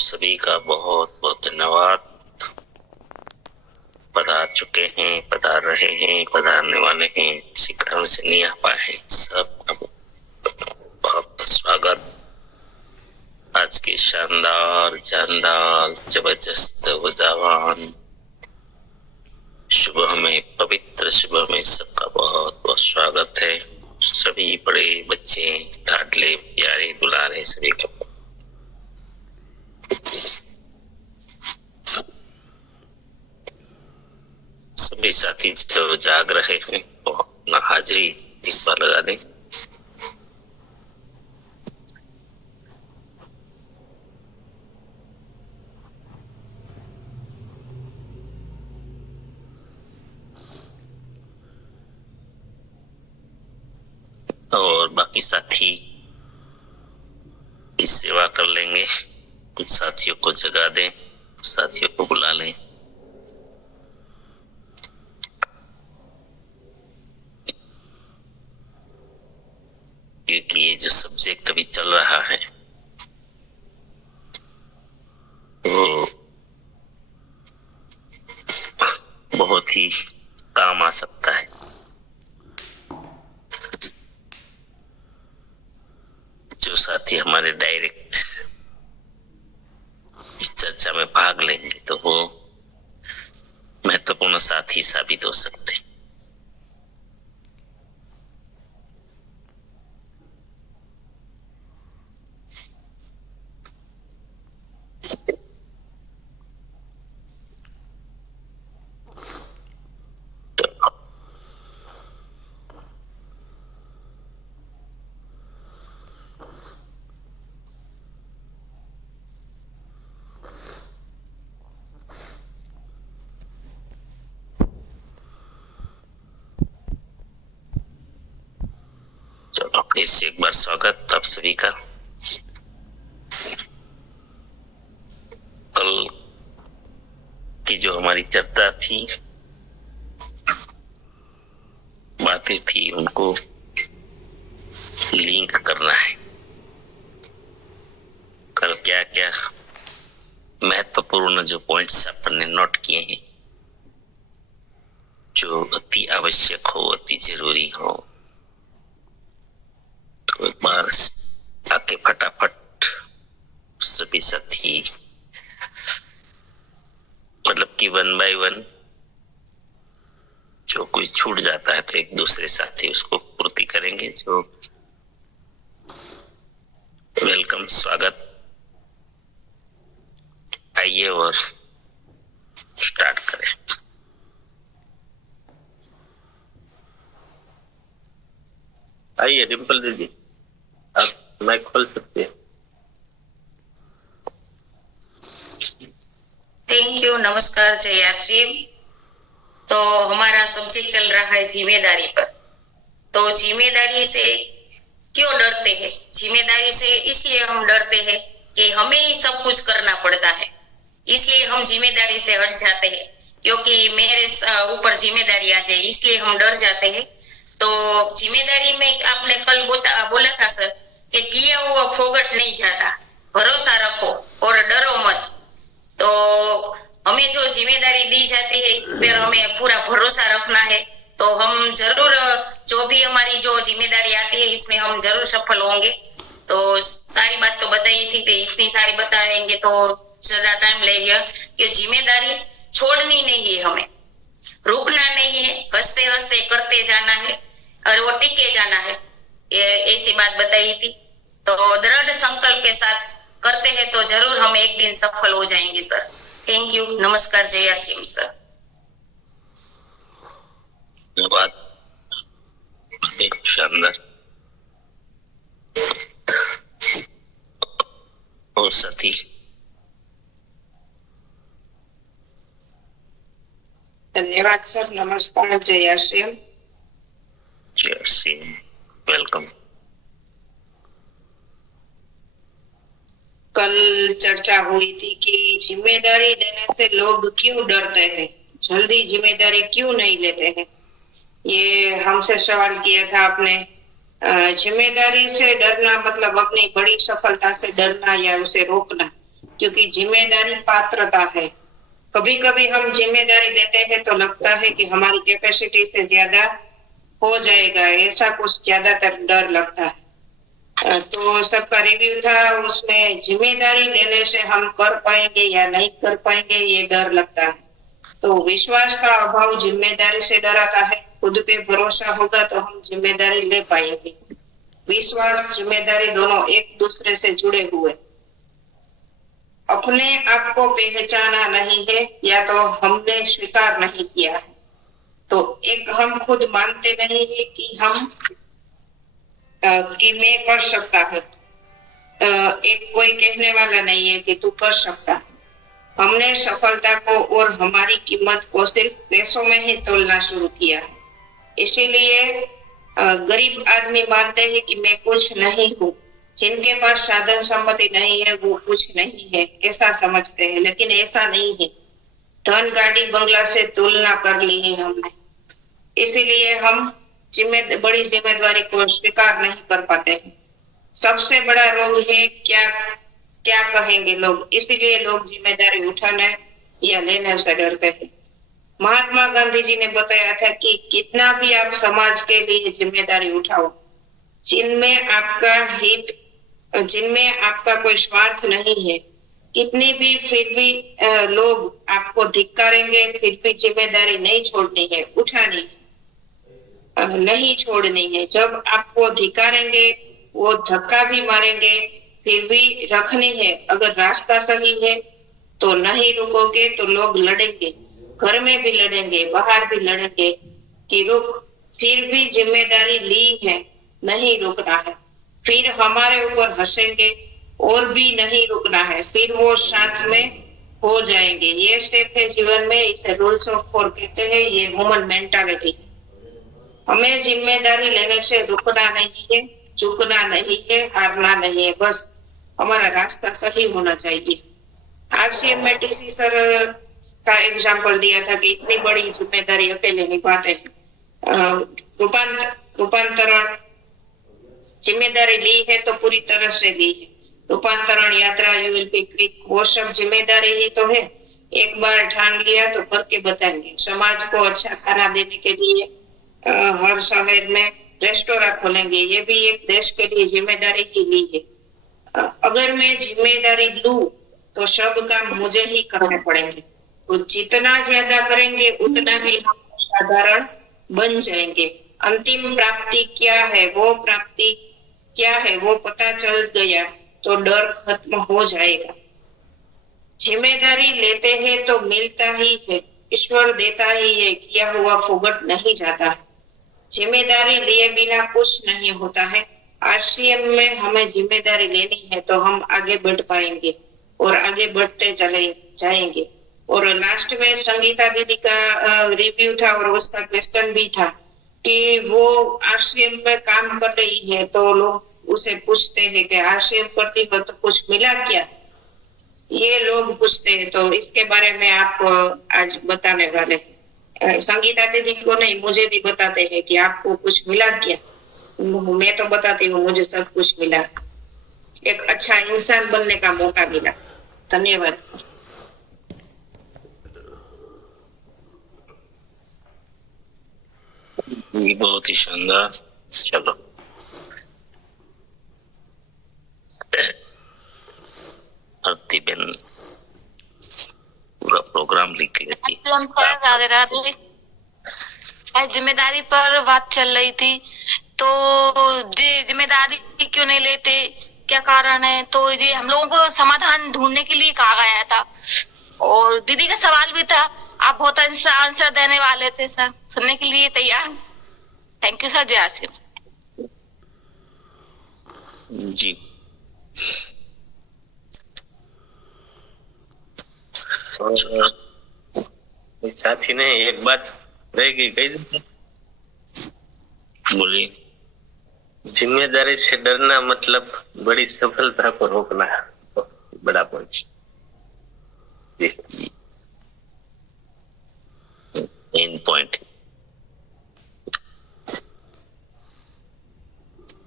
सभी का बहुत बहुत धन्यवाद। पधार चुके हैं, पधार रहे हैं, पधारने वाले हैं, किसी कारण से नहीं आ पाए, सबका बहुत स्वागत। आज के शानदार जानदार जबरदस्त उजावान सुबह में, पवित्र सुबह में सबका बहुत बहुत स्वागत है। सभी बड़े बच्चे, लाडले प्यारे दुलारे सभी का सभी साथी जो जाग रहे हैं वो अपना हाजिरी एक बार लगा दें। और बाकी साथी इस सेवा कर लेंगे। कुछ साथियों को जगा दें, कुछ साथियों को बुला लें। क्योंकि ये जो सब्जेक्ट अभी चल रहा है वो बहुत ही काम आ सकता है। जो साथी हमारे डायरेक्ट इस चर्चा में भाग लेंगे तो वो महत्वपूर्ण साथी साबित हो सकते हैं। चलो फिर से एक बार स्वागत आप सभी का। कल की जो हमारी चर्चा थी, बातें थी, उनको लिंक करना है। कल क्या क्या महत्वपूर्ण जो पॉइंट्स अपन ने नोट किए हैं, जो अति आवश्यक हो, अति जरूरी हो, तो एक बार आके फटाफट सभी साथी मतलब कि 1 बाय 1 जो कोई छूट जाता है तो एक दूसरे साथी उसको पूर्ति करेंगे। जो वेलकम, स्वागत। आइए और स्टार्ट करें। आइए डिम्पल दीदी, आप माइक खोल सकते हैं। थैंक यू, नमस्कार, जय आशीम। तो हमारा सब्जेक्ट चल रहा है जिम्मेदारी पर। तो जिम्मेदारी से क्यों डरते हैं? जिम्मेदारी से इसलिए हम डरते हैं कि हमें ही सब कुछ करना पड़ता है, इसलिए हम जिम्मेदारी से हट जाते हैं। क्योंकि मेरे ऊपर जिम्मेदारी आ जाए इसलिए हम डर जाते हैं। तो जिम्मेदारी में आपने कल बोला था सर कि किया हुआ फोगट नहीं जाता, भरोसा रखो और डरो मत। तो हमें जो जिम्मेदारी दी जाती है इस पर हमें पूरा भरोसा रखना है। तो हम जरूर जो भी हमारी जो जिम्मेदारी आती है इसमें हम जरूर सफल होंगे। तो सारी बात तो बताई थी कि इतनी सारी बताएंगे तो ज्यादा टाइम लगेगा। कि जिम्मेदारी छोड़नी नहीं है, हमें रुकना नहीं है, हंसते हंसते करते जाना है और वो टिके जाना है, ऐसी बात बताई थी। तो दृढ़ संकल्प के साथ करते हैं तो जरूर हम एक दिन सफल हो जाएंगे सर। थैंक यू, नमस्कार, जय आशीम सर। धन्यवाद, शानदार। और साथी धन्यवाद सर, नमस्कार, जय आशीम। जय आशीम, वेलकम। कल चर्चा हुई थी कि जिम्मेदारी देने से लोग क्यों डरते हैं, जल्दी जिम्मेदारी क्यों नहीं लेते हैं। ये हमसे सवाल किया था आपने। जिम्मेदारी से डरना मतलब अपनी बड़ी सफलता से डरना या उसे रोकना। क्योंकि जिम्मेदारी पात्रता है। कभी कभी हम जिम्मेदारी लेते हैं तो लगता है कि हमारी कैपेसिटी से ज्यादा हो जाएगा, ऐसा कुछ ज्यादातर डर लगता है। तो सबका रिव्यू था, उसमें जिम्मेदारी लेने से हम कर पाएंगे या नहीं कर पाएंगे ये डर लगता है। तो विश्वास का अभाव जिम्मेदारी से डराता है। खुद पे भरोसा होगा तो हम जिम्मेदारी ले पाएंगे। विश्वास जिम्मेदारी दोनों एक दूसरे से जुड़े हुए। अपने आप को पहचाना नहीं है या तो हमने स्वीकार नहीं किया है। तो एक हम खुद मानते नहीं है कि मैं कर सकता है। एक कोई कहने वाला नहीं है कि तू कर सकता है। हमने सफलता को और हमारी कीमत को सिर्फ पैसों में ही तोलना शुरू किया है। इसीलिए गरीब आदमी मानते हैं कि मैं कुछ नहीं हूँ। जिनके पास साधन संपत्ति नहीं है वो कुछ नहीं है, ऐसा समझते हैं, लेकिन ऐसा नहीं है। धन गाड़ी बंगला से तुलना कर ली है हमने, इसीलिए हम बड़ी जिम्मेदारी को स्वीकार नहीं कर पाते हैं। सबसे बड़ा रोग है क्या क्या कहेंगे लोग, इसीलिए लोग जिम्मेदारी उठाने या लेने से डरते हैं। महात्मा गांधी जी ने बताया था कि कितना भी आप समाज के लिए जिम्मेदारी उठाओ, जिनमें आपका कोई स्वार्थ नहीं है, कितनी भी फिर भी लोग आपको धिक्कारेंगे, फिर भी जिम्मेदारी नहीं छोड़नी है, उठानी नहीं छोड़नी है। जब आपको धिक्कारेंगे, वो धक्का भी मारेंगे, फिर भी रखनी है। अगर रास्ता सही है तो नहीं रुकोगे तो लोग लड़ेंगे, घर में भी लड़ेंगे, बाहर भी लड़ेंगे कि रुक, फिर भी जिम्मेदारी ली है, नहीं रुकना है। फिर हमारे ऊपर हंसेंगे और भी नहीं रुकना है, फिर वो साथ में हो जाएंगे। ये स्टेप है जीवन में, इसे रूल्स ऑफ 4 कहते हैं। ये ह्यूमन मेंटालिटी। हमें जिम्मेदारी लेने से रुकना नहीं है, झुकना नहीं है, हारना नहीं है, बस हमारा रास्ता सही होना चाहिए। आरसीएम में टीसी सर का एग्जाम्पल दिया था कि इतनी बड़ी जिम्मेदारी अकेले निभाते हैं। रूपांतरण जिम्मेदारी ली है तो पूरी तरह से ली है। रूपांतरण यात्रा, यू विल बी क्विक, वो सब जिम्मेदारी ही तो है। एक बार ठान लिया तो करके बताएंगे। समाज को अच्छा खाना देने के लिए हर शहर में रेस्टोरेंट खोलेंगे, ये भी एक देश के लिए जिम्मेदारी ही ली है। अगर मैं जिम्मेदारी लूं तो सब काम मुझे ही करने पड़ेंगे। तो जितना ज्यादा करेंगे उतना ही हम साधारण बन जाएंगे। अंतिम प्राप्ति क्या है, वो प्राप्ति क्या है वो पता चल गया तो डर खत्म हो जाएगा। जिम्मेदारी लेते हैं तो मिलता ही है, ईश्वर देता ही है, किया हुआ फुकट नहीं जाता है। जिम्मेदारी लिए बिना कुछ नहीं होता है। आरसीएम में हमें जिम्मेदारी लेनी है तो हम आगे बढ़ पाएंगे और आगे बढ़ते चले जाएंगे। और लास्ट में संगीता दीदी का रिव्यू था और उसका क्वेश्चन भी था कि वो आरसीएम में काम कर रही है तो लोग उसे पूछते हैं कि आरसीएम करती हो तो कुछ मिला क्या, ये लोग पूछते हैं। तो इसके बारे में आप आज बताने वाले हैं। संगीता दीदी को नहीं, मुझे भी बताते हैं कि आपको कुछ मिला क्या। मैं तो बताती हूँ मुझे सब कुछ मिला, एक अच्छा इंसान बनने का मौका मिला। धन्यवाद। ये बहुत ही शानदार। चलो आरती बहन पूरा प्रोग्राम लिख लेती। राधे राधे। आज जिम्मेदारी पर बात चल रही थी, तो जिम्मेदारी क्यों नहीं लेते, क्या कारण है, तो ये हम लोगों को समाधान ढूंढने के लिए कहा गया था। और दीदी का सवाल भी था, आप बहुत अच्छा आंसर देने वाले थे सर, सुनने के लिए तैयार। Thank you sir. जय आसिफ जी। साथी ने एक बात रहेगी कही दी, बोलिए। जिम्मेदारी से डरना मतलब बड़ी सफलता को रोकना, बड़ा पॉइंट। मेन पॉइंट,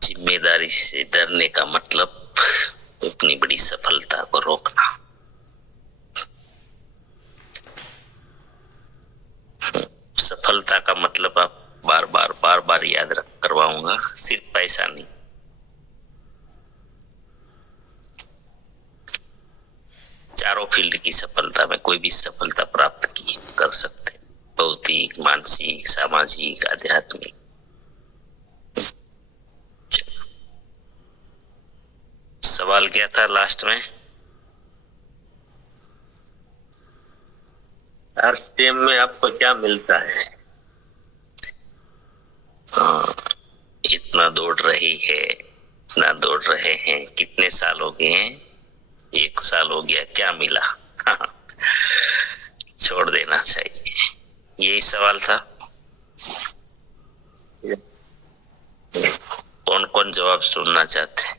जिम्मेदारी से डरने का मतलब अपनी बड़ी सफलता को रोकना। परेशानी। चारों फील्ड की सफलता में कोई भी सफलता प्राप्त की कर सकते, भौतिक, मानसिक, सामाजिक, आध्यात्मिक। सवाल क्या था लास्ट में? आरसीएम में आपको क्या मिलता है? हाँ, इतना दौड़ रही है, इतना दौड़ रहे हैं, कितने साल हो गए हैं? 1 साल हो गया, क्या मिला? छोड़ देना चाहिए। यही सवाल था। कौन कौन जवाब सुनना चाहते हैं?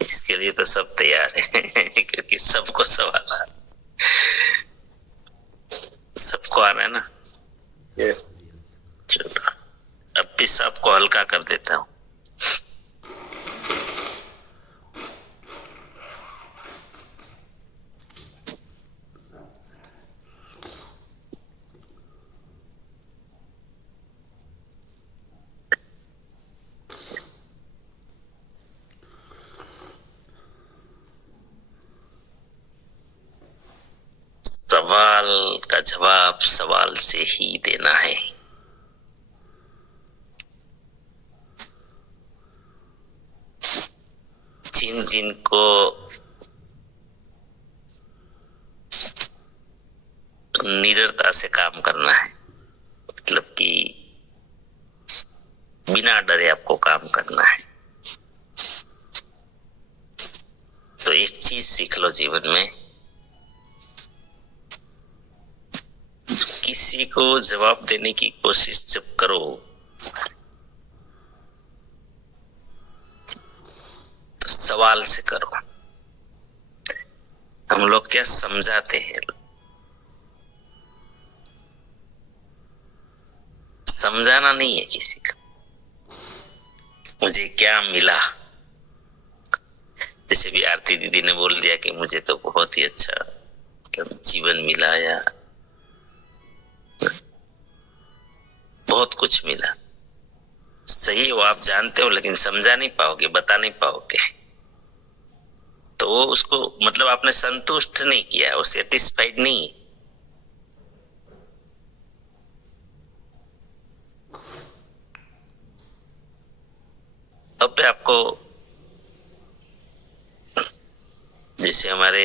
इसके लिए तो सब तैयार है क्योंकि सबको सवाल आ, सबको आ रहा है ना। चलो अब भी सबको हल्का कर देता हूँ। सवाल का जवाब सवाल से ही देना है। जिन जिनको निडरता से काम करना है, मतलब कि बिना डरे आपको काम करना है, तो एक चीज सीख लो जीवन में, किसी को जवाब देने की कोशिश जब करो तो सवाल से करो। हम लोग क्या समझाते हैं, समझाना नहीं है किसी का। मुझे क्या मिला, जैसे भी आरती दीदी ने बोल दिया कि मुझे तो बहुत ही अच्छा जीवन मिला या बहुत कुछ मिला, सही वो आप जानते हो, लेकिन समझा नहीं पाओगे, बता नहीं पाओगे, तो वो उसको मतलब आपने संतुष्ट नहीं किया, वो सेटिस्फाइड नहीं है। अब आपको जैसे हमारे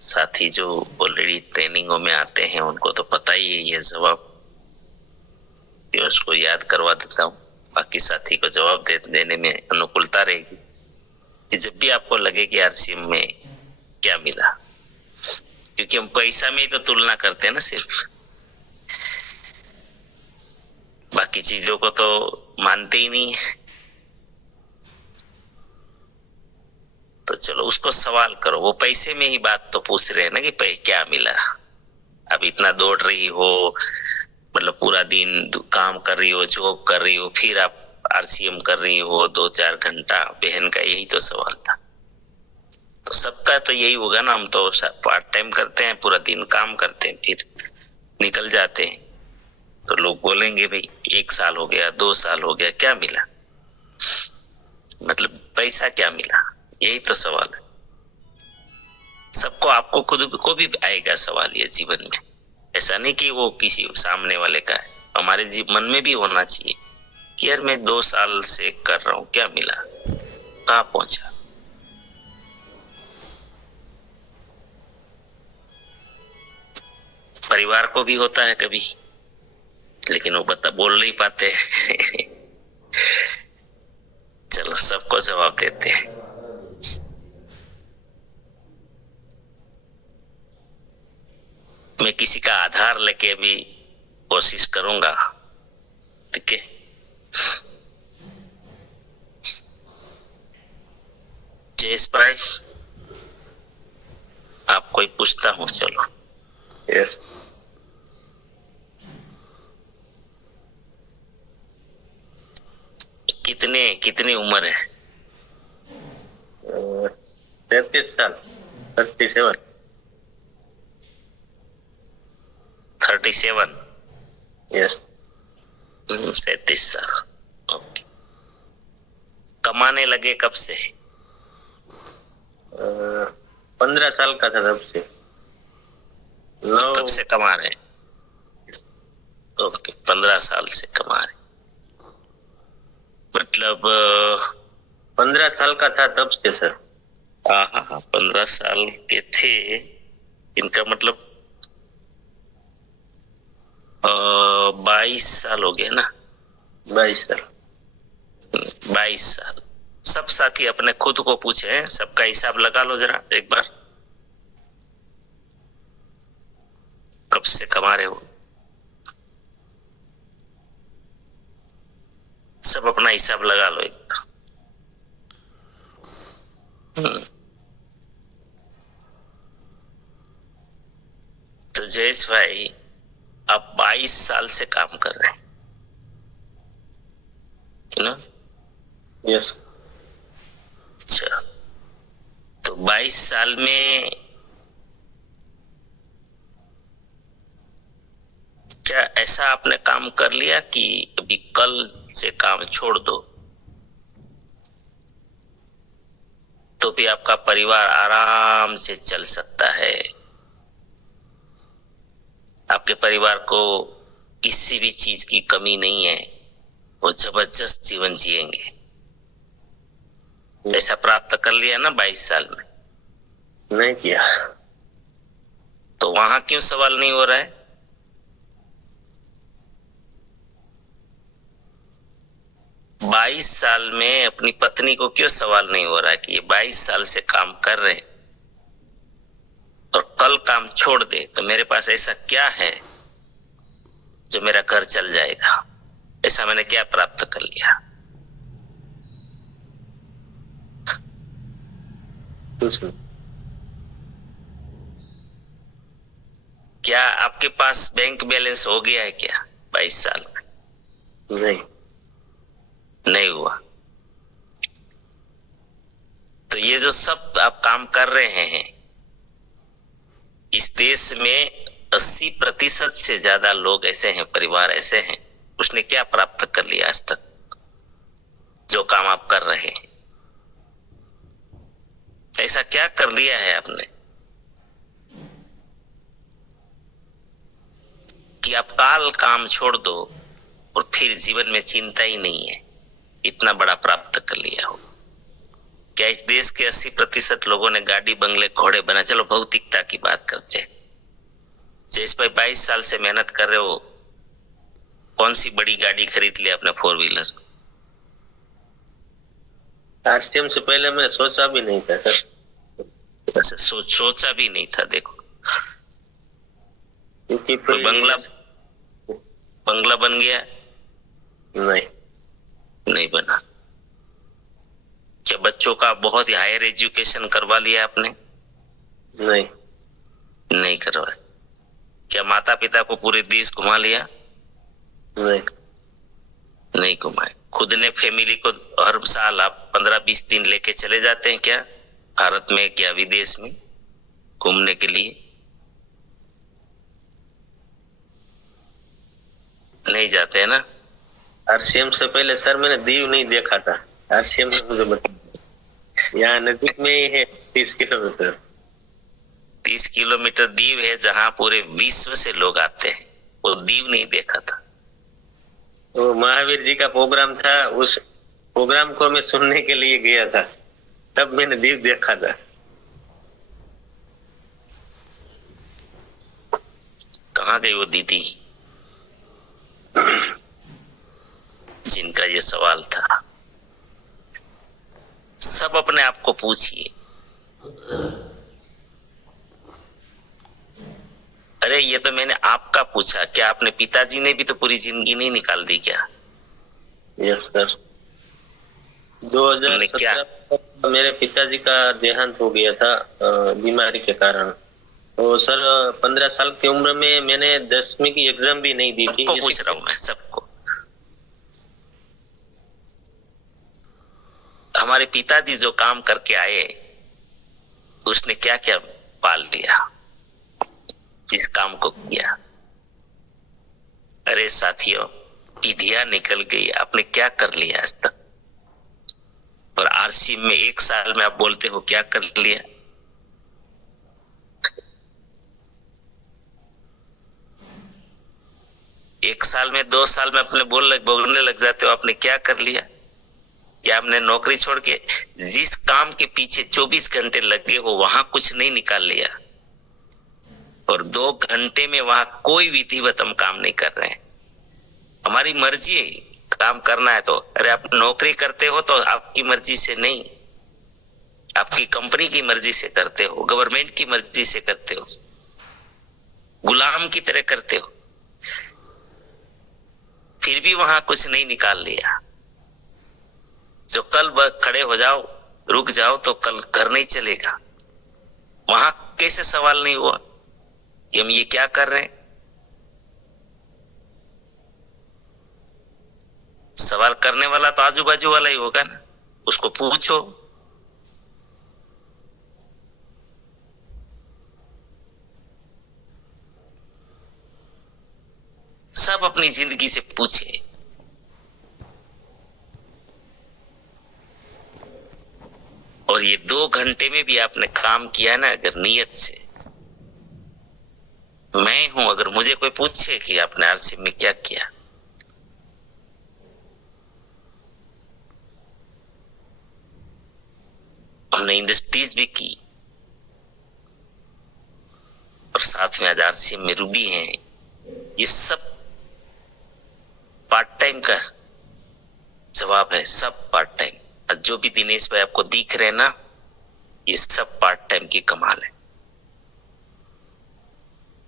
साथी जो ऑलरेडी ट्रेनिंगों में आते हैं उनको तो पता ही है ये जवाब, उसको याद करवा देता हूँ, बाकी साथी को जवाब देने में अनुकूलता रहेगी कि जब भी आपको लगे कि आरसीएम में क्या मिला, क्योंकि हम पैसा में ही तो तुलना करते हैं ना सिर्फ, बाकी चीजों को तो मानते ही नहीं है। तो चलो उसको सवाल करो, वो पैसे में ही बात तो पूछ रहे हैं ना कि क्या मिला। अब इतना दौड़ रही हो, मतलब पूरा दिन काम कर रही हो, जॉब कर रही हो, फिर आप आरसीएम कर रही हो 2-4 घंटा, बहन का यही तो सवाल था। तो सबका तो यही होगा ना, हम तो पार्ट टाइम करते हैं, पूरा दिन काम करते हैं, फिर निकल जाते हैं, तो लोग बोलेंगे भाई 1 साल हो गया, 2 साल हो गया, क्या मिला, मतलब पैसा क्या मिला, यही तो सवाल है। सबको, आपको खुद को भी आएगा सवाल ये जीवन में, ऐसा नहीं कि वो किसी सामने वाले का है, हमारे मन में भी होना चाहिए कि यार मैं 2 साल से कर रहा हूं, क्या मिला, कहां पहुंचा। परिवार को भी होता है कभी, लेकिन वो बोल नहीं पाते चलो सबको जवाब देते हैं। मैं किसी का आधार लेके भी कोशिश करूंगा, ठीक है। जयेश भाई आपको ही पूछता हूँ, चलो yes. कितनी उम्र है? 33 साल, 37। 47। यस। 37 साल। ओके। कमाने लगे कब से? 15 साल का था तब से। तब से कमा रहे हैं? ओके, 15 साल से कमा रहे, मतलब 15 साल का था तब से सर। हाँ, 15 साल के थे, इनका मतलब 22 साल हो गए ना? 22 साल। 22 साल। सब साथी अपने खुद को पूछे, सबका हिसाब लगा लो जरा एक बार, कब से कमा रहे हो? सब अपना हिसाब लगा लो एक बार। तो जयेश भाई, आप 22 साल से काम कर रहे हैं ना? यस। अच्छा, तो 22 साल में क्या ऐसा आपने काम कर लिया कि अभी कल से काम छोड़ दो तो भी आपका परिवार आराम से चल सकता है, आपके परिवार को किसी भी चीज की कमी नहीं है, वो जबरदस्त जीवन जिएंगे, ऐसा प्राप्त कर लिया ना 22 साल में? नहीं किया। तो वहां क्यों सवाल नहीं हो रहा है? बाईस साल में अपनी पत्नी को क्यों सवाल नहीं हो रहा है कि ये 22 साल से काम कर रहे और कल काम छोड़ दे तो मेरे पास ऐसा क्या है जो मेरा घर चल जाएगा, ऐसा मैंने क्या प्राप्त कर लिया? कुछ नहीं। क्या आपके पास बैंक बैलेंस हो गया है क्या 22 साल में? नहीं हुआ। तो ये जो सब आप काम कर रहे हैं, इस देश में 80% से ज्यादा लोग ऐसे हैं, परिवार ऐसे हैं, उसने क्या प्राप्त कर लिया आज तक जो काम आप कर रहे हैं? ऐसा क्या कर लिया है आपने कि आप काल काम छोड़ दो और फिर जीवन में चिंता ही नहीं है, इतना बड़ा प्राप्त कर लिया हो? क्या इस देश के 80% लोगों ने गाड़ी बंगले घोड़े बना? चलो भौतिकता की बात करते हैं। जैसे भाई 22 साल से मेहनत कर रहे हो, कौन सी बड़ी गाड़ी खरीद लिया अपने 4 व्हीलर? आरसीएम से पहले मैं सोचा भी नहीं था सर। ऐसे सोचा भी नहीं था। देखो, क्योंकि तो बंगला बन गया? नहीं बना। क्या बच्चों का बहुत ही हायर एजुकेशन करवा लिया आपने? नहीं करवाया। क्या माता पिता को पूरे देश घुमा लिया? नहीं घुमाए। खुद ने फैमिली को हर साल आप 15-20 दिन लेके चले जाते हैं क्या, भारत में क्या विदेश में घूमने के लिए? नहीं जाते हैं ना? आरसीएम से पहले सर मैंने दीव नहीं देखा था। आरसीएम ने मुझे बताया यहाँ नजदीक में ही है 30 किलोमीटर। 30 किलोमीटर दीव है जहाँ पूरे विश्व से लोग आते हैं, वो दीव नहीं देखा था। तो महावीर जी का प्रोग्राम था, उस प्रोग्राम को मैं सुनने के लिए गया था, तब मैंने दीव देखा था। कहाँ गई वो दीदी जिनका ये सवाल था? सब अपने आप को पूछिए, अरे ये तो मैंने आपका पूछा, क्या आपने पिताजी ने भी तो पूरी जिंदगी नहीं निकाल दी क्या? Yes sir. 2017 मेरे पिताजी का देहांत हो गया था बीमारी के कारण। तो सर 15 साल की उम्र में मैंने 10वीं की एग्जाम भी नहीं दी थी। सबको पूछ रहा हूं मैं, सबको। हमारे पिताजी जो काम करके आए, उसने क्या क्या पाल लिया, जिस काम को किया? अरे साथियों, ईदिया निकल गई, आपने क्या कर लिया आज तक? और आरसी में 1 साल में आप बोलते हो क्या कर लिया? एक साल में 2 साल में अपने बोलने लग जाते हो आपने क्या कर लिया? या आपने नौकरी छोड़ के जिस काम के पीछे 24 घंटे लगे हो वहां कुछ नहीं निकाल लिया, और 2 घंटे में वहां कोई विधिवत हम काम नहीं कर रहे हैं। हमारी मर्जी है, काम करना है तो। अरे आप नौकरी करते हो तो आपकी मर्जी से नहीं, आपकी कंपनी की मर्जी से करते हो, गवर्नमेंट की मर्जी से करते हो, गुलाम की तरह करते हो, फिर भी वहां कुछ नहीं निकाल लिया। जो कल खड़े हो जाओ, रुक जाओ तो कल घर नहीं चलेगा। वहां कैसे सवाल नहीं हुआ कि हम ये क्या कर रहे हैं? सवाल करने वाला तो आजू बाजू वाला ही होगा ना, उसको पूछो। सब अपनी जिंदगी से पूछे। और ये 2 घंटे में भी आपने काम किया ना, अगर नियत से, मैं हूं, अगर मुझे कोई पूछे कि आपने आरसी में क्या किया, हमने इंडस्ट्रीज भी की और साथ में आज आरसी में रूबी हैं, ये सब पार्ट टाइम का जवाब है, सब पार्ट टाइम। जो भी दिनेश भाई आपको दिख रहे हैं ना, ये सब पार्ट टाइम की कमाल है।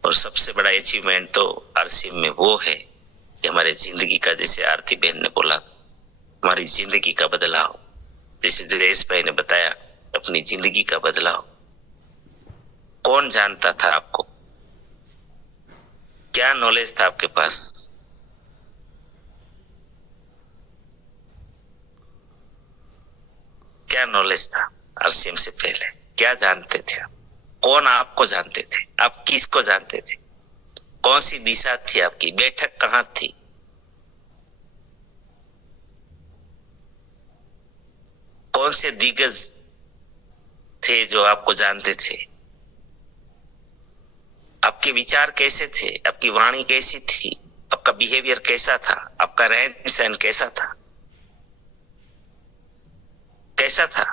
और सबसे बड़ा अचीवमेंट तो आरसीएम में वो है कि हमारे जिंदगी का, जैसे आरती बहन ने बोला, हमारी जिंदगी का बदलाव, जैसे जयेश भाई ने बताया अपनी जिंदगी का बदलाव। कौन जानता था आपको? क्या नॉलेज था आपके पास? क्या नॉलेज था आरसीएम से पहले? क्या जानते थे आप? कौन आपको जानते थे? आप किसको जानते थे? कौन सी दिशा थी आपकी? बैठक कहां थी? कौन से दिग्गज थे जो आपको जानते थे? आपके विचार कैसे थे? आपकी वाणी कैसी थी? आपका बिहेवियर कैसा था? आपका रहन सहन कैसा था? कैसा था?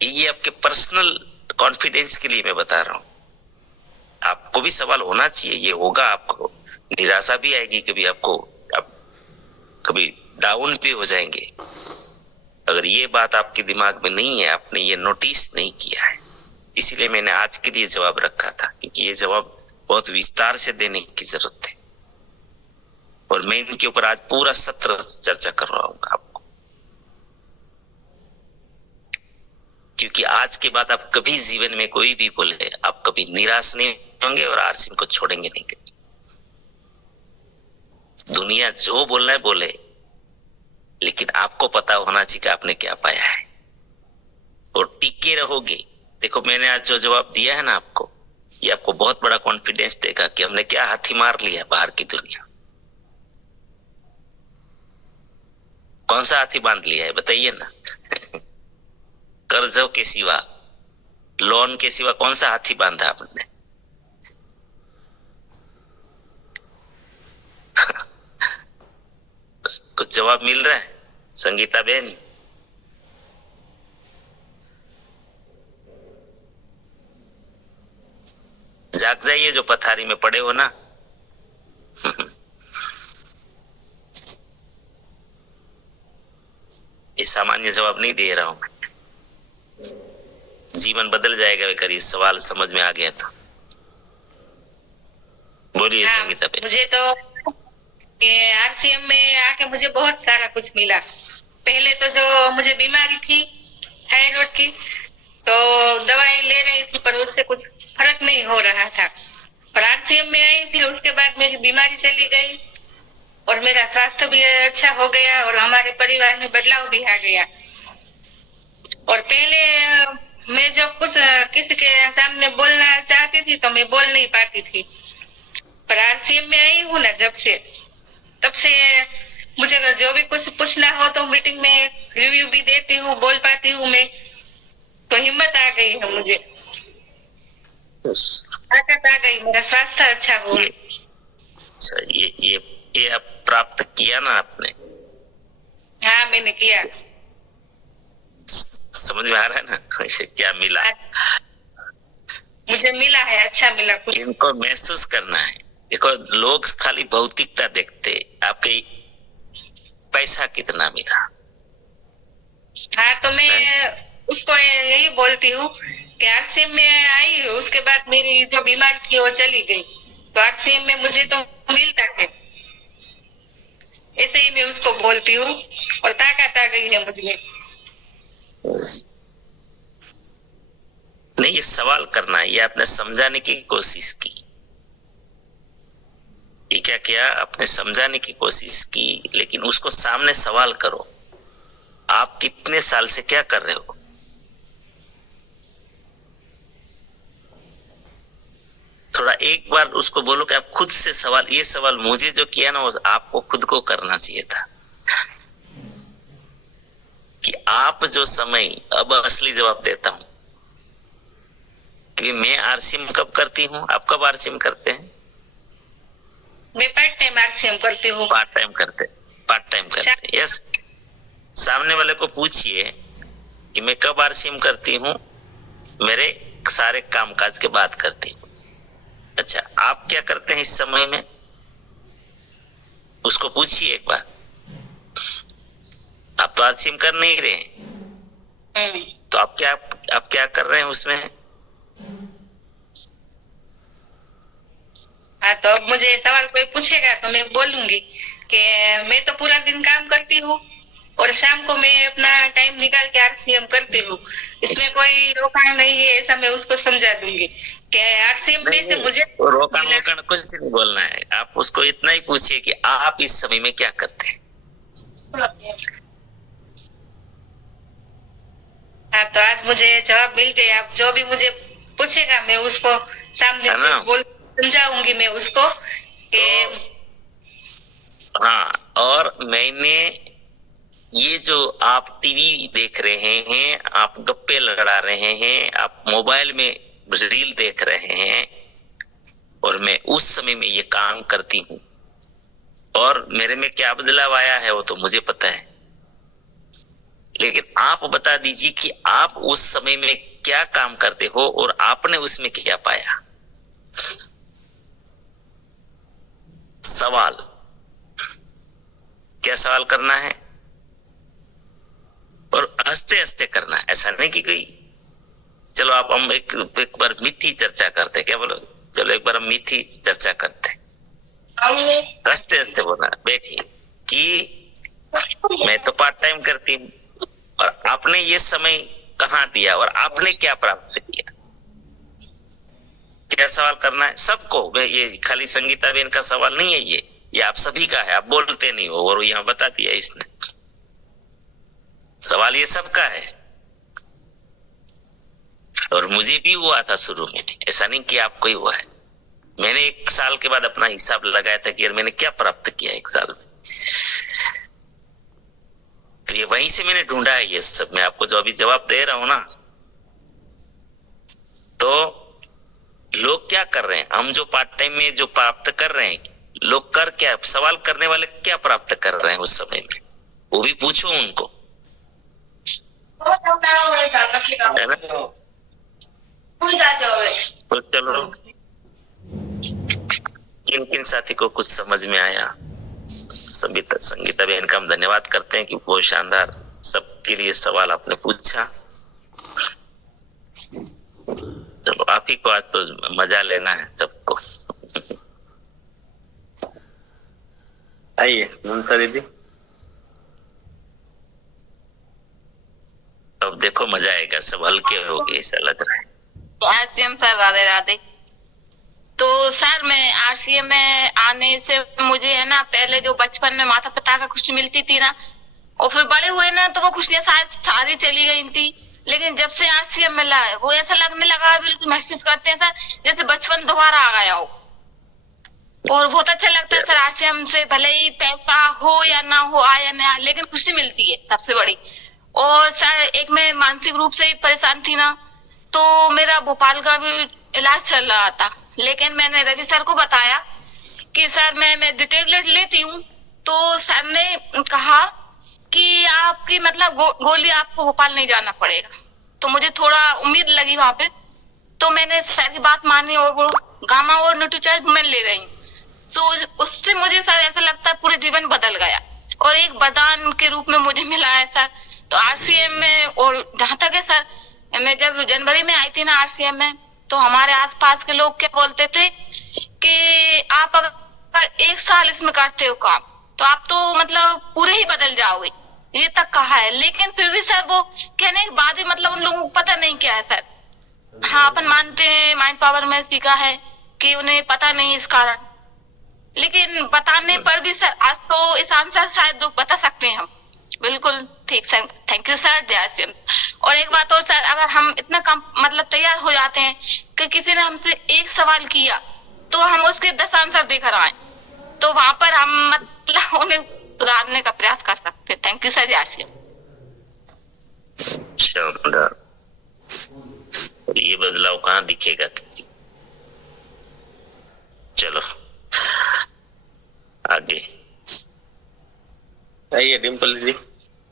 ये आपके पर्सनल कॉन्फिडेंस के लिए मैं बता रहा हूं। आपको भी सवाल होना चाहिए, ये होगा, आपको निराशा भी आएगी कभी, आपको आप कभी डाउन भी हो जाएंगे। अगर ये बात आपके दिमाग में नहीं है, आपने ये नोटिस नहीं किया है, इसीलिए मैंने आज के लिए जवाब रखा था, क्योंकि ये जवाब बहुत विस्तार से देने की जरूरत है। और मैं इनके ऊपर आज पूरा सत्र चर्चा कर रहा हूँ आपको, क्योंकि आज के बाद आप कभी जीवन में कोई भी बोले, आप कभी निराश नहीं होंगे और आरसीएम को छोड़ेंगे नहीं। दुनिया जो बोलना है बोले, लेकिन आपको पता होना चाहिए कि आपने क्या पाया है, और टिके रहोगे। देखो, मैंने आज जो जवाब दिया है ना आपको, ये आपको बहुत बड़ा कॉन्फिडेंस देगा कि हमने क्या हाथी मार लिया बाहर की दुनिया। कौन सा हाथी बांध लिया है बताइए ना? कर्जों के सिवा, लोन के सिवा कौन सा हाथी बांधा आपने? कुछ जवाब मिल रहा है संगीता बहन? जाग जाइए जो पथारी में पड़े हो ना। ये सामान्य जवाब नहीं दे रहा हूं मैं, जीवन बदल जाएगा अगर ये सवाल समझ में आ गया तो। बोलिए संगीता बहन। मुझे तो आरसीएम में आके मुझे बहुत सारा कुछ मिला। पहले तो जो मुझे बीमारी थी थायराइड की, तो दवाई ले रही थी पर उससे कुछ फर्क नहीं हो रहा था। और आरसीएम में आई थी, उसके बाद मेरी बीमारी चली गई और मेरा स्वास्थ्य भी अच्छा हो गया और हमारे परिवार में बदलाव भी आ गया। और पहले मैं जब कुछ किसी के सामने बोलना चाहती थी तो मैं बोल नहीं पाती थी, पर आरसीएम में आई हूँ ना जब से, तब से मुझे जो भी कुछ पूछना हो तो मीटिंग में रिव्यू भी देती हूँ, बोल पाती हूँ मैं, तो हिम्मत आ गई है मुझे, ताकत आ गई, मेरा स्वास्थ्य अच्छा हो। अच्छा, ये अब प्राप्त किया ना आपने? हाँ मैंने किया। समझ में आ रहा है ना क्या मिला? मुझे मिला है, अच्छा मिला कुछ। इनको महसूस करना है। देखो, लोग खाली भौतिकता देखते, आपके पैसा कितना मिला। हाँ तो मैं उसको यही बोलती हूँ कि आरसीएम में आई, उसके बाद मेरी जो बीमारी थी वो चली गई, तो आरसीएम में मुझे तो मिलता है, ऐसे ही मैं उसको बोलती हूँ और ताकत आ गई है मुझे। नहीं, ये सवाल करना है, ये आपने समझाने की कोशिश की। ये क्या किया आपने? समझाने की कोशिश की, लेकिन उसको सामने सवाल करो, आप कितने साल से क्या कर रहे हो? थोड़ा एक बार उसको बोलो कि आप खुद से सवाल, ये सवाल मुझे जो किया ना वो आपको खुद को करना चाहिए था कि आप जो समय, अब असली जवाब देता हूं कि मैं आरसीएम कब करती हूँ, आप कब आरसीएम करते हैं? मैं पार्ट टाइम आरसीएम करती हूँ। पार्ट टाइम करते। यस, सामने वाले को पूछिए कि मैं कब आरसीएम करती हूँ, मेरे सारे कामकाज के बाद करती हूँ। अच्छा, आप क्या करते हैं इस समय में? उसको पूछिए एक बार। आप तो आरसीएम कर नहीं रहे, तो आप क्या कर रहे हैं उसमें? हाँ तो अब मुझे सवाल कोई पूछेगा तो मैं बोलूंगी कि मैं तो पूरा दिन काम करती हूँ और शाम को मैं अपना टाइम निकाल के आरसीएम करती हूँ, इसमें कोई रोकान नहीं है, ऐसा मैं उसको समझा दूंगी कि आरसीएम में से मुझे रोकान कुछ नहीं बोलना है। आप उसको इतना ही पूछिए कि आप इस समय में क्या करते हैं। हाँ तो आज मुझे जवाब मिल गया, अब जो भी मुझे पूछेगा मैं उसको सामने से बोल समझाऊंगी मैं उसको कि हाँ। और मैंने ये जो आप टीवी देख रहे हैं, आप गप्पे लड़ा रहे हैं, आप मोबाइल में रील देख रहे हैं, और मैं उस समय में ये काम करती हूँ, और मेरे में क्या बदलाव आया है वो तो मुझे पता है, लेकिन आप बता दीजिए कि आप उस समय में क्या काम करते हो और आपने उसमें क्या पाया। सवाल, क्या सवाल करना है, और हंसते हंसते करना है। ऐसा नहीं कि कोई, चलो आप हम एक बार मीठी चर्चा करते, क्या बोलो, चलो एक बार हम मीठी चर्चा करते, हंसते हंसते बोलना। बैठिए कि मैं तो पार्ट टाइम करती हूँ, और आपने ये समय कहाँ दिया और आपने क्या प्राप्त किया, क्या सवाल करना है सबको। ये खाली संगीता बेन का सवाल नहीं है, ये आप सभी का है, आप बोलते नहीं हो, और यहाँ बता दिया इसने, सवाल ये सबका है। और मुझे भी हुआ था शुरू में, ऐसा नहीं कि आपको ही हुआ है। मैंने 1 साल के बाद अपना हिसाब लगाया था कि यार मैंने क्या प्राप्त किया 1 साल में, तो ये वहीं से मैंने ढूंढा है ये सब। मैं आपको जो अभी जवाब दे रहा हूं ना, तो लोग क्या कर रहे हैं, हम जो पार्ट टाइम में जो प्राप्त कर रहे हैं, लोग कर क्या, सवाल करने वाले क्या प्राप्त कर रहे हैं उस समय में, वो भी पूछो उनको, है ना? तो चलो, किन किन साथी को कुछ समझ में आया, संगीता बहन का हम धन्यवाद करते हैं कि बहुत शानदार सबके लिए सवाल आपने पूछा। चलो, आप ही को आज तो मजा लेना है सबको। आइए ममता दीदी। अब देखो मजा आएगा, सब हल्के हो गए ऐसा लग रहा है। RCM sir, Radhe Radhe. तो सर मैं आरसीएम में आने से मुझे है ना, पहले जो बचपन में माता पिता का खुशी मिलती थी ना, और फिर बड़े हुए ना तो वो खुशियां सारी चली गई थी। लेकिन जब से आरसीएम मिला है वो ऐसा लगने लगा है, बिल्कुल महसूस करते हैं सर जैसे बचपन दोबारा आ गया हो। और बहुत अच्छा लगता है सर आरसीएम से, भले ही पैसा हो या ना हो, आए या ना, लेकिन खुशी मिलती है सबसे बड़ी। और सर एक मैं मानसिक रूप से परेशान थी ना, तो मेरा भोपाल का भी इलाज चल रहा था, लेकिन मैंने रवि सर को बताया कि सर मैं टेबलेट लेती हूँ, तो सर ने कहा कि आपकी मतलब गोली आपको भोपाल नहीं जाना पड़ेगा। तो मुझे थोड़ा उम्मीद लगी वहां पे, तो मैंने सर की बात मानी और वो गामा और न्यूट्रीचार्ज मैं ले रही हूँ। सो उससे मुझे सर ऐसा लगता है पूरे जीवन बदल गया और एक वरदान के रूप में मुझे मिला है सर। तो आरसीएम में, और जहां तक है सर, मैं जब जनवरी में आई थी ना आरसीएम में, तो हमारे आसपास के लोग क्या बोलते थे कि आप अगर 1 साल इसमें करते हो काम तो आप तो मतलब पूरे ही बदल जाओगे, ये तक कहा है। लेकिन फिर भी सर वो कहने के बाद ही मतलब उन लोगों को पता नहीं क्या है सर। हाँ, अपन मानते हैं माइंड पावर में सीखा है कि उन्हें पता नहीं इस कारण, लेकिन बताने पर भी सर आज तो इस आंसर शायद बता सकते हैं हम। बिल्कुल ठीक सर, थैंक यू सर, जय श्री राम। और एक बात और सर, अगर हम इतना कम मतलब तैयार हो जाते हैं कि किसी ने हमसे एक सवाल किया तो हम उसके 10 आंसर देकर आए, तो वहां पर हम मतलब उन्हें सुधारने का प्रयास कर सकते हैं। थैंक यू सर, जय श्री राम। शानदार। ये बदलाव कहाँ दिखेगा किसी? चलो आगे आइए डिम्पल जी,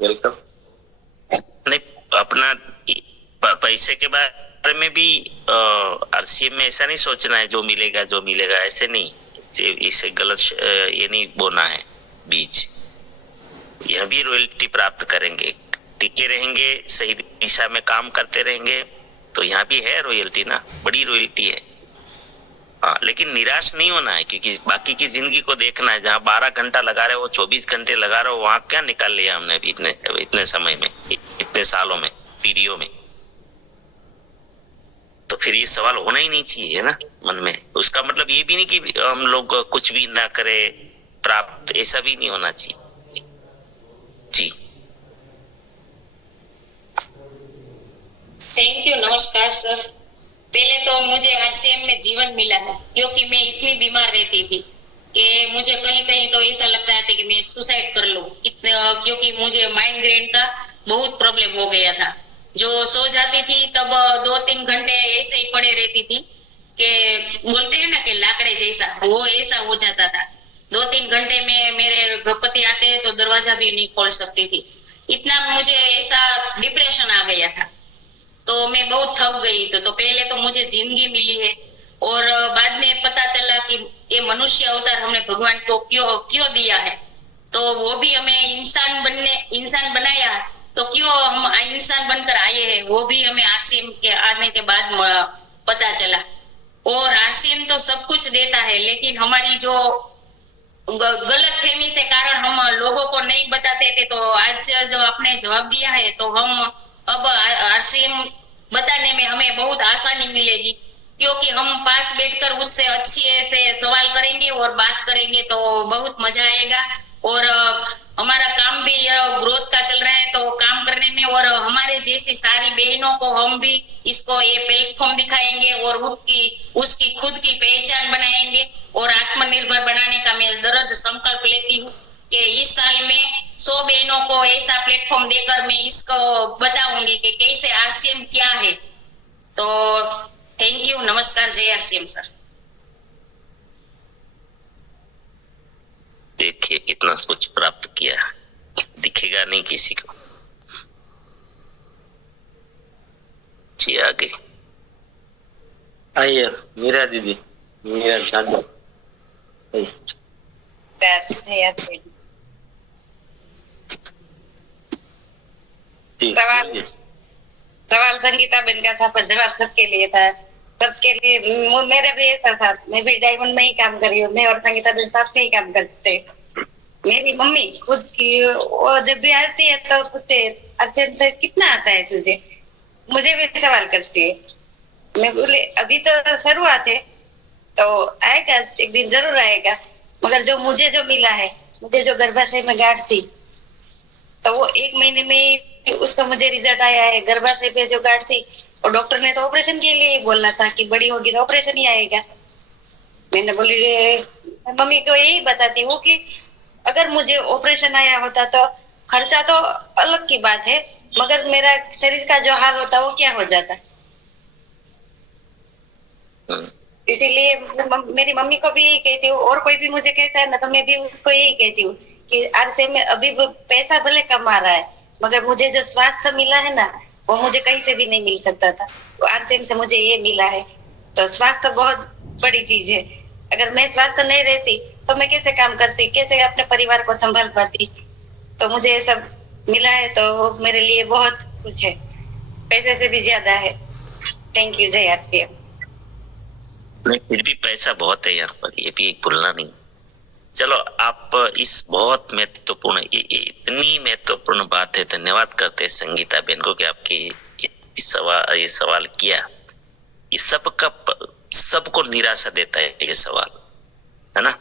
वेलकम। नहीं, अपना पैसे के बारे में भी आरसीएम में ऐसा नहीं सोचना है जो मिलेगा ऐसे नहीं, इसे गलत ये नहीं बोना है बीज। यह भी रॉयल्टी प्राप्त करेंगे, टिके रहेंगे, सही दिशा में काम करते रहेंगे, तो यहाँ भी है रॉयल्टी ना, बड़ी रॉयल्टी है। हाँ, लेकिन निराश नहीं होना है, क्योंकि बाकी की जिंदगी को देखना है। जहाँ 12 घंटा लगा रहे हो, 24 घंटे लगा रहे हो, वहां क्या निकाल लिया हमने अभी इतने समय में, इतने सालों में, पीढ़ियों में। तो फिर ये सवाल होना ही नहीं चाहिए ना मन में। उसका मतलब ये भी नहीं कि हम लोग कुछ भी ना करें प्राप्त, ऐसा भी नहीं होना चाहिए जी। थैंक यू, नमस्कार सर। पहले तो मुझे आरसीएम में जीवन मिला है, क्योंकि मैं इतनी बीमार रहती थी कि मुझे कहीं कहीं तो ऐसा लगता था कि मैं सुसाइड कर लूं, क्योंकि मुझे माइग्रेन का बहुत प्रॉब्लम हो गया था। जो सो जाती थी तब 2-3 घंटे ऐसे ही पड़े रहती थी कि बोलते हैं ना कि लाकड़े जैसा, वो ऐसा हो जाता था। 2-3 घंटे में मेरे पति आते हैं तो दरवाजा भी नहीं खोल सकती थी, इतना मुझे ऐसा डिप्रेशन आ गया था। तो मैं बहुत थक गई। तो पहले तो मुझे जिंदगी मिली है, और बाद में पता चला कि ये मनुष्य अवतार हमने भगवान को क्यों दिया है, तो वो भी हमें इंसान बनाया, तो क्यों हम इंसान बनकर आए हैं, वो भी हमें आरसीएम के आने के बाद पता चला। और आरसीएम तो सब कुछ देता है, लेकिन हमारी जो गलत फहमी से कारण हम लोगों को नहीं बताते थे, तो आज जो आपने जवाब दिया है, तो हम अब आरसीएम बताने में हमें बहुत आसानी मिलेगी, क्योंकि हम पास बैठकर उससे अच्छे से सवाल करेंगे और बात करेंगे, तो बहुत मजा आएगा। और हमारा काम भी ग्रोथ का चल रहा है, तो काम करने में, और हमारे जैसी सारी बहनों को हम भी इसको ये प्लेटफॉर्म दिखाएंगे और उसकी खुद की पहचान बनाएंगे, और आत्मनिर्भर बनाने का मैं दृढ़ संकल्प लेती हूँ कि इस साल में 100 बहनों को ऐसा प्लेटफॉर्म देकर मैं इसको बताऊंगी कि कैसे आरसीएम क्या है। तो थैंक यू, नमस्कार, जय आरसीएम सर। देखिए कितना कुछ प्राप्त किया, दिखेगा नहीं किसी को जी। आगे आइए मीरा दीदी, मीरा शादी। सवाल संगीता बन का था, पर जवाब सबके लिए था, सबके लिए। मेरा भी ऐसा था, मैं भी डायमंड में ही काम कर रही हूँ, मैं और संगीता बन साथ में ही काम करते। मेरी मम्मी खुद की, वो जब भी आती है तो पूछते अर्चन से कितना आता है तुझे, मुझे भी सवाल करती है। मैं बोले अभी तो शुरुआत है, तो आएगा एक दिन, जरूर आएगा। मगर मुझे जो मिला है, मुझे जो गर्भाशय में गांठ थी, तो वो 1 महीने में उसका मुझे रिजल्ट आया है गर्भाशय पे जो गांठ थी, और डॉक्टर ने तो ऑपरेशन के लिए ही बोलना था कि बड़ी होगी तो ऑपरेशन ही आएगा। मैंने बोली मम्मी को यही बताती हूँ कि अगर मुझे ऑपरेशन आया होता तो खर्चा तो अलग की बात है, मगर मेरा शरीर का जो हाल होता वो क्या हो जाता। इसीलिए मेरी मम्मी को भी यही कहती हूँ, और कोई भी मुझे कहता है ना तो मैं भी उसको यही कहती हूँ कि आरसीएम में अभी पैसा भले कमा रहा है, मगर मुझे जो स्वास्थ्य मिला है ना वो मुझे कहीं से भी नहीं मिल सकता था। तो आरसीएम से मुझे ये मिला है। तो स्वास्थ्य बहुत बड़ी चीज है। अगर मैं स्वास्थ्य नहीं रहती तो मैं कैसे काम करती, कैसे अपने परिवार को संभाल पाती। तो मुझे ये सब मिला है तो मेरे लिए बहुत कुछ है, पैसे से भी ज्यादा है। Thank you. जय आरसीएम। नहीं, फिर भी पैसा बहुत है यहाँ पर, ये भी भूलना नहीं। चलो, आप इस बहुत महत्वपूर्ण, इतनी महत्वपूर्ण बात है, धन्यवाद करते हैं संगीता बहन को कि आपकी ये सवाल किया। ये सबको निराशा देता है ये सवाल, है ना,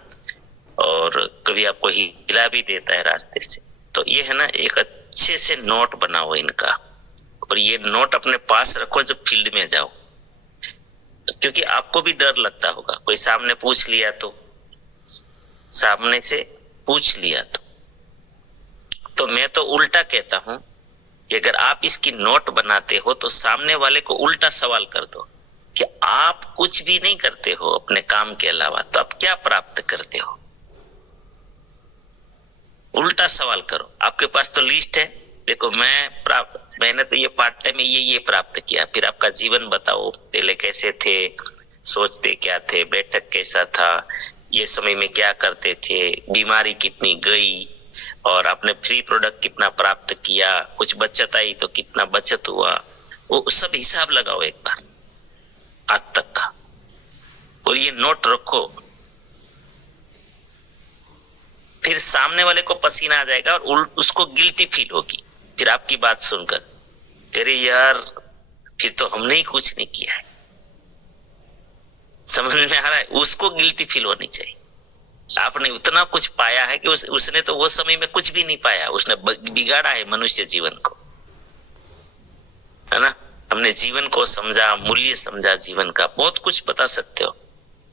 और कभी आपको हिला भी देता है रास्ते से। तो ये है ना, एक अच्छे से नोट बनाओ इनका, और ये नोट अपने पास रखो जब फील्ड में जाओ, क्योंकि आपको भी डर लगता होगा। कोई सामने पूछ लिया तो, सामने से पूछ लिया तो मैं तो उल्टा कहता हूं कि अगर आप इसकी नोट बनाते हो तो सामने वाले को उल्टा सवाल कर दो कि आप कुछ भी नहीं करते हो अपने काम के अलावा, तो आप क्या प्राप्त करते हो। उल्टा सवाल करो। आपके पास तो लिस्ट है, देखो मैंने तो ये पार्ट टाइम में ये प्राप्त किया। फिर आपका जीवन बताओ, पहले कैसे थे, सोचते क्या थे, बैठक कैसा था, ये समय में क्या करते थे, बीमारी कितनी गई, और आपने फ्री प्रोडक्ट कितना प्राप्त किया, कुछ बचत आई तो कितना बचत हुआ, वो सब हिसाब लगाओ एक बार आज तक का, और ये नोट रखो। फिर सामने वाले को पसीना आ जाएगा और उसको गिल्टी फील होगी फिर आपकी बात सुनकर, अरे यार फिर तो हमने ही कुछ नहीं किया है। समझ में आ रहा है? उसको गिल्टी फील होनी चाहिए। आपने उतना कुछ पाया है कि उसने तो वो समय में कुछ भी नहीं पाया, उसने बिगाड़ा है मनुष्य जीवन को, है ना। हमने जीवन को समझा, मूल्य समझा जीवन का। बहुत कुछ बता सकते हो,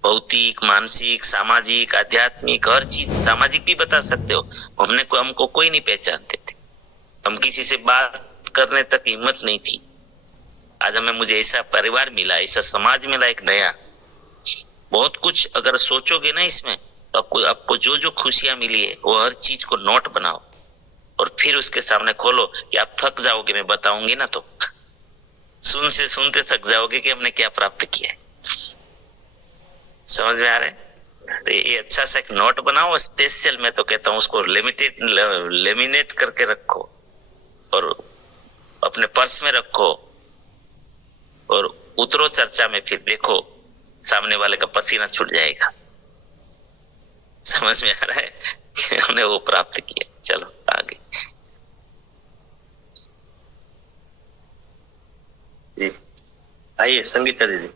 भौतिक, मानसिक, सामाजिक, आध्यात्मिक, हर चीज। सामाजिक भी बता सकते हो। हमको कोई नहीं पहचानते थे, हम किसी से बात करने तक हिम्मत नहीं थी। आज मुझे ऐसा परिवार मिला, ऐसा समाज मिला, एक नया। बहुत कुछ अगर सोचोगे ना इसमें, तो आपको जो खुशियां मिली है वो हर चीज को नोट बनाओ, और फिर उसके सामने खोलो कि आप थक जाओगे, मैं बताऊंगी ना तो सुनते थक जाओगे कि हमने क्या प्राप्त किया है। समझ में आ रहा है? तो ये अच्छा सा एक नोट बनाओ स्पेशल। मैं तो कहता हूँ उसको लेमिनेट करके रखो और अपने पर्स में रखो, और उतरो चर्चा में, फिर देखो सामने वाले का पसीना छूट जाएगा। समझ में आ रहा है कि हमने वो प्राप्त किया। चलो आगे। आइए संगीता दीदी।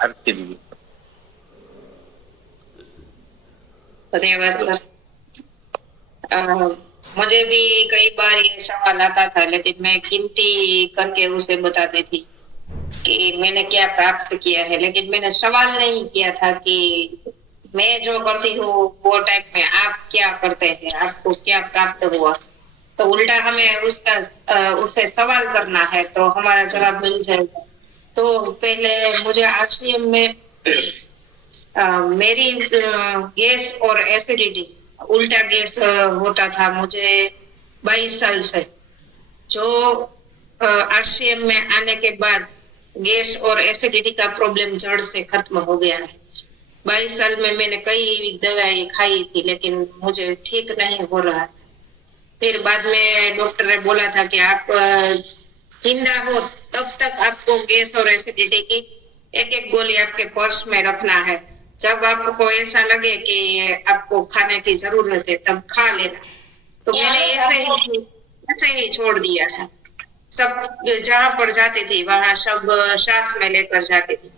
आरती दीदी। धन्यवाद सर। मुझे भी कई बार ये सवाल आता था, लेकिन मैं गिनती करके उसे बताती थी कि मैंने क्या प्राप्त किया है, लेकिन मैंने सवाल नहीं किया था कि मैं जो करती हूँ वो टाइप में आप क्या करते हैं, आपको क्या प्राप्त हुआ। तो उल्टा हमें उससे सवाल करना है तो हमारा जवाब मिल जाएगा। तो पहले मुझे आरसीएम में मेरी गैस और एसिडिटी, उल्टा गैस होता था मुझे 22 साल से। जो आरसीएम में आने के बाद गैस और एसिडिटी का प्रॉब्लम जड़ से खत्म हो गया है। 22 साल में मैंने कई दवाई खाई थी, लेकिन मुझे ठीक नहीं हो रहा था। फिर बाद में डॉक्टर ने बोला था कि आप जिंदा हो तब तक आपको गैस और एसिडिटी की एक गोली आपके पर्स में रखना है। जब आपको ऐसा लगे कि आपको खाने की जरूरत है तब खा लेना। तो मैंने ऐसे ही छोड़ दिया था। सब जहां पर जाती थी वहां सब साथ में लेकर जाती थी।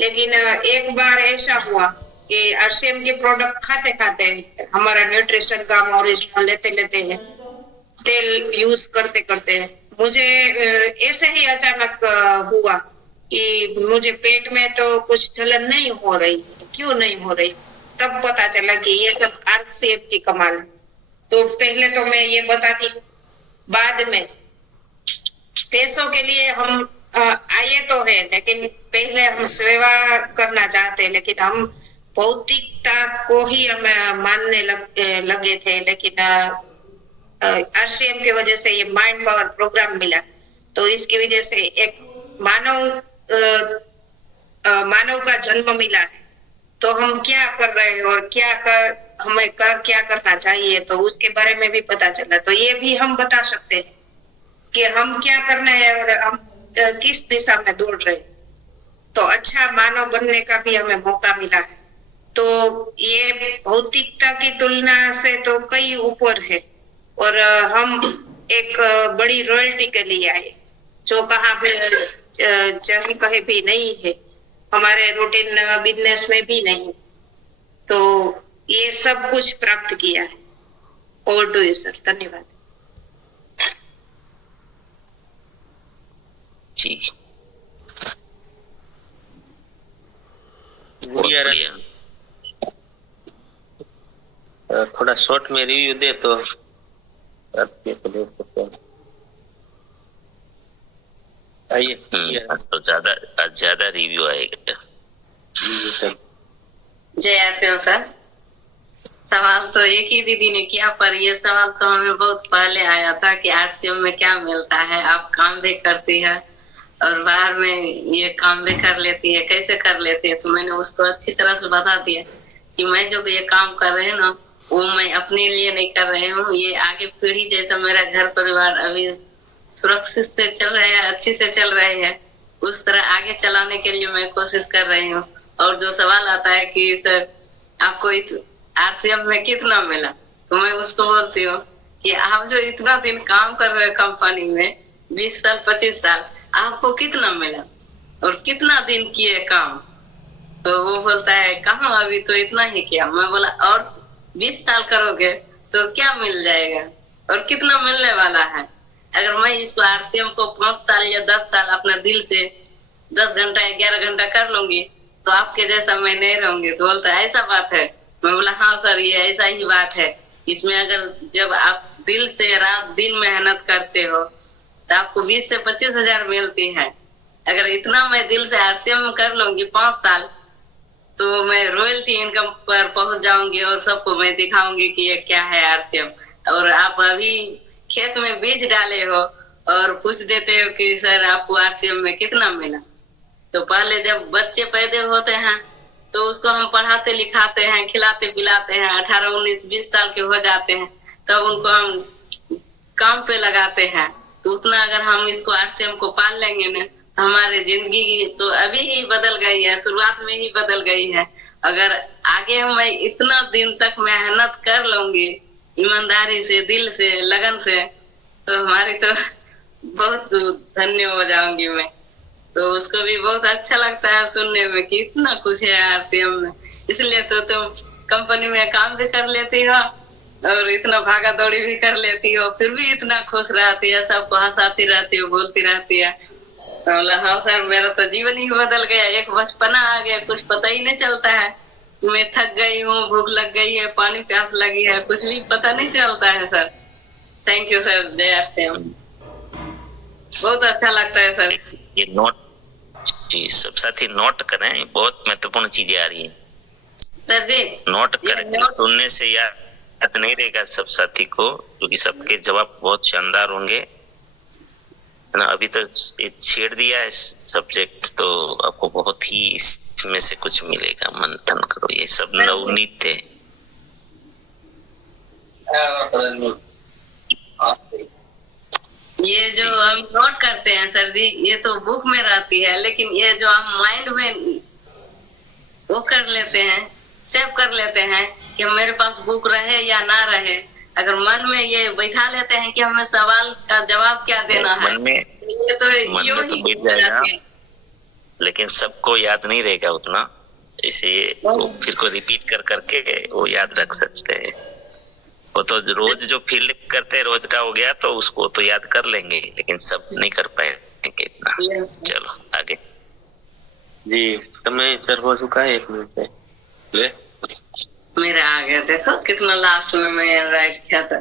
लेकिन एक बार ऐसा हुआ कि आरसीएम के प्रोडक्ट खाते खाते हमारा न्यूट्रिशन का ओरिजिनल लेते लेते हैं, तेल यूज करते करते मुझे ऐसे ही अचानक हुआ कि मुझे पेट में तो कुछ जलन नहीं हो रही, क्यों नहीं हो रही, तब पता चला कि ये सब आरसीएम की कमाल है। तो पहले तो मैं ये बताती, बाद में पैसों के लिए हम आए तो है, लेकिन पहले हम सेवा करना चाहते हैं, लेकिन हम भौतिकता को ही हम मानने लगे थे। लेकिन आरसीएम की वजह से ये माइंड पावर प्रोग्राम मिला, तो इसकी वजह से एक मानव का जन्म मिला है। तो हम क्या कर रहे हैं और हमें क्या करना चाहिए, तो उसके बारे में भी पता चला। तो ये भी हम बता सकते हैं कि हम क्या करना है और हम किस दिशा में दौड़ रहे हैं। तो अच्छा मानव बनने का भी हमें मौका मिला है। तो ये भौतिकता की तुलना से तो कई ऊपर है, और हम एक बड़ी रॉयल्टी के लिए आए, जो कहाँ पे कहीं भी नहीं है, हमारे रूटीन बिजनेस में भी नहीं। तो ये सब कुछ प्राप्त किया है। ओवर टू यू सर, धन्यवाद जी। गुड़िया बढ़िया। थोड़ा शॉर्ट में रिव्यू दे तो आप ये तो देख सकते हैं। आइए आज तो ज्यादा रिव्यू आएगा। जय आसिम सर, सवाल तो एक ही दीदी ने किया, पर ये सवाल तो हमें बहुत पहले आया था कि आरसीएम में क्या मिलता है। आप काम भी करती है और बाहर में ये काम भी कर लेती है, कैसे कर लेती है, तो मैंने उसको अच्छी तरह से बता दिया कि मैं जो ये काम कर रही हूँ ना, वो मैं अपने लिए नहीं कर रही हूँ, ये आगे पीढ़ी जैसा मेरा घर परिवार अभी सुरक्षित से चल रहे हैं, अच्छी से चल रहे हैं, उस तरह आगे चलाने के लिए मैं कोशिश कर रही हूँ। और जो सवाल आता है कि सर आपको आरसीएम में कितना मिला, तो मैं उसको बोलती हूँ कि आप जो इतना दिन काम कर रहे हैं कंपनी में, 20 साल 25 साल, आपको कितना मिला और कितना दिन किए काम। तो वो बोलता है कहाँ, अभी तो इतना ही किया। मैं बोला और 20 साल करोगे तो क्या मिल जाएगा और कितना मिलने वाला है। अगर मैं इसको आरसीएम को 5 साल या 10 साल अपने दिल से 10 घंटा 11 घंटा कर लूंगी, तो आपके जैसा मैं नहीं रहूंगी। तो बोलता है ऐसा बात है। मैं बोला हाँ सर, ये ऐसा ही बात है। इसमें अगर जब आप दिल से रात दिन मेहनत करते हो तो आपको 20 से 25 हजार मिलती है। अगर इतना मैं दिल से आरसीएम कर लूंगी 5 साल, तो मैं रॉयल्टी इनकम पर पहुंच जाऊंगी और सबको मैं दिखाऊंगी कि ये क्या है आरसीएम। और आप अभी खेत में बीज डाले हो और पूछ देते हो कि सर आपको आरसीएम में कितना मिला। तो पहले जब बच्चे पैदा होते हैं तो उसको हम पढ़ाते लिखाते हैं, खिलाते पिलाते हैं, 18 19 20 साल के हो जाते हैं, तब उनको हम काम पे लगाते हैं। तो उतना अगर हम इसको आरसीएम को पाल लेंगे ना, तो हमारी जिंदगी तो अभी ही बदल गई है, शुरुआत में ही बदल गई है। अगर आगे मैं इतना दिन तक मेहनत कर लूंगी ईमानदारी से, दिल से, लगन से, तो हमारी तो बहुत धन्य हो जाऊंगी मैं। तो उसको भी बहुत अच्छा लगता है सुनने में कि इतना कुछ है आरसीएम में। इसलिए तो तुम कंपनी में काम भी कर लेती हो और इतना भागा दौड़ी भी कर लेती हो, फिर भी इतना खुश रहती है, सबको हंसाती रहती हो, बोलती रहती है। तो बोला हाँ सर, मेरा तो जीवन ही बदल गया, एक बचपना आ गया, कुछ पता ही नहीं चलता है। मैं थक गई हूँ, भूख लग गई है, पानी प्यास लगी है, कुछ भी पता नहीं चलता है सर। थैंक यू सर, जय आरसीएम। बहुत अच्छा लगता है सर। ये नोट जी, सब साथी नोट करें, बहुत महत्वपूर्ण चीजें आ रही हैं सर जी। नोट करें, सुनने से याद नहीं रहेगा सब साथी को, क्योंकि सबके जवाब बहुत शानदार होंगे ना। अभी तो छेड़ दिया है सब्जेक्ट, तो आपको बहुत ही इसमें से कुछ मिलेगा, मंथन करो, ये सब नवनीत है। ये जो हम नोट करते हैं सर जी, ये तो बुक में रहती है, लेकिन ये जो हम माइंड में वो कर लेते हैं, सेव कर लेते हैं कि मेरे पास बुक रहे या ना रहे, अगर मन में ये बैठा लेते हैं कि हमें सवाल का जवाब क्या देना है, मन में ये तो बैठ जाएगा, लेकिन सबको याद नहीं रहेगा उतना। ऐसे वो फिर को रिपीट कर करके वो याद रख सकते हैं। वो तो रोज जो फील्ड करते हैं रोज का हो गया तो उसको तो याद कर लेंगे, लेकिन सब नहीं कर पाएंगे इतना। चलो आगे जी, समय सर हो चुका है, 1 मिनट है। ले मेरा आ गया, देखो कितना लास्ट में मैं राइट किया था।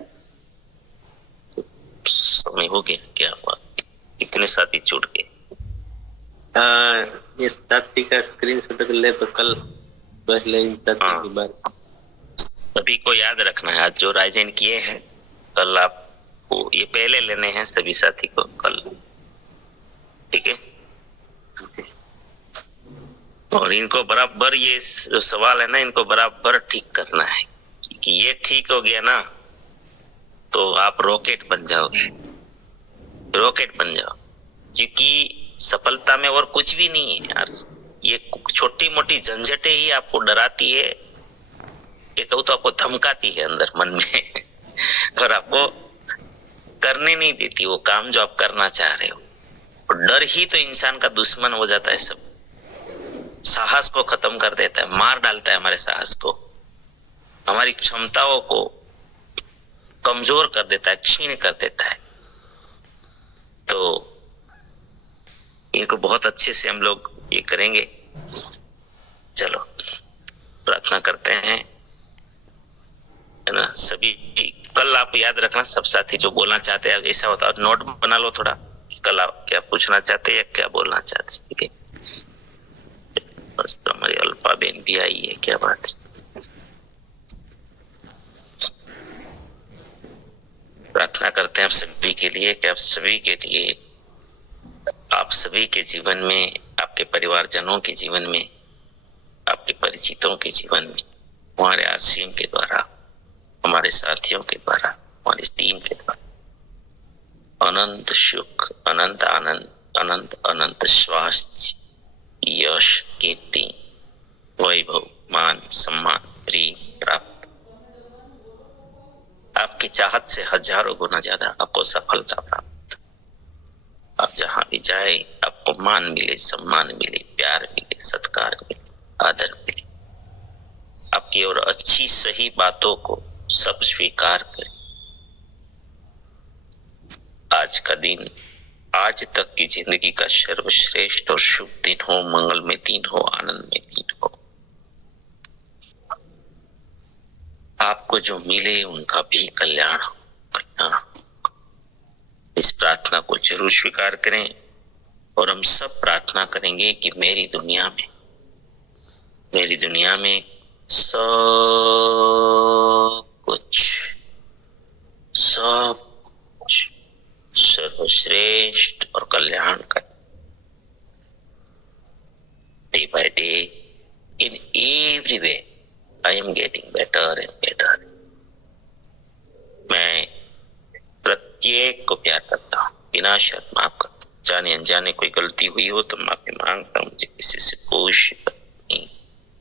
समय हो गया, क्या हुआ? कितने साथी छूट गए? ये साथी का स्क्रीनशॉट ले तो कल पहले इन साथी की बात सभी को याद रखना है। आज जो राइजन किए हैं कल आपको ये पहले लेने हैं सभी साथी को कल, ठीक है? और इनको बराबर ये जो सवाल है ना, इनको बराबर ठीक करना है कि ये ठीक हो गया ना तो आप रॉकेट बन जाओगे, रॉकेट बन जाओ। क्योंकि सफलता में और कुछ भी नहीं है यार, ये छोटी मोटी झंझटें ही आपको डराती है, ये कहूँ तो आपको धमकाती है अंदर मन में और आपको करने नहीं देती वो काम जो आप करना चाह रहे हो। और डर ही तो इंसान का दुश्मन हो जाता है, सब साहस को खत्म कर देता है, मार डालता है हमारे साहस को, हमारी क्षमताओं को कमजोर कर देता है, क्षीण कर देता है। तो इनको बहुत अच्छे से हम लोग ये करेंगे। चलो प्रार्थना करते हैं, है ना? सभी कल आप याद रखना, सब साथी जो बोलना चाहते हैं ऐसा होता है, नोट बना लो थोड़ा, कल आप क्या पूछना चाहते हैं या क्या बोलना चाहते हैं, ठीक है? बस तो हमारी अल्पा बहन भी आई है, क्या बात है। प्रार्थना करते हैं आप सभी के लिए कि आप सभी के लिए, आप सभी के जीवन में, आपके परिवारजनों के जीवन में, आपके परिचितों के जीवन में, हमारे आरसीएम के द्वारा, हमारे साथियों के द्वारा, हमारी टीम के द्वारा अनंत सुख, अनंत आनंद, अनंत अनंत स्वास्थ्य, यश, कीर्ति, वैभव, मान, सम्मान, प्रेम प्राप्त, आपकी चाहत से हजारों गुना ज्यादा आपको सफलता प्राप्त। आप जहां भी जाए आपको मान मिले, सम्मान मिले, प्यार मिले, सत्कार मिले, आदर मिले। आपकी और अच्छी सही बातों को सब स्वीकार करें। आज का दिन, आज तक की जिंदगी का सर्वश्रेष्ठ और शुभ दिन हो, मंगलमय दिन हो, आनंदमय दिन हो। आपको जो मिले उनका भी कल्याण हो, कल्याण हो। इस प्रार्थना को जरूर स्वीकार करें और हम सब प्रार्थना करेंगे कि मेरी दुनिया में सब कुछ सर्वश्रेष्ठ और कल्याण का day by day in every way I am getting better and better. मैं प्रत्येक को प्यार करता हूँ, बिना शर्त माफ करता हूँ। जाने अनजाने कोई गलती हुई हो तो माफी मांगता हूँ। मुझे किसी से कोई शिकायत नहीं,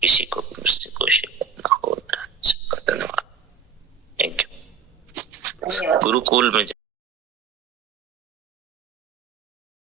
किसी को भी मुझसे कोई शिकायत ना हो। सबका धन्यवाद, थैंक यू। गुरुकुल में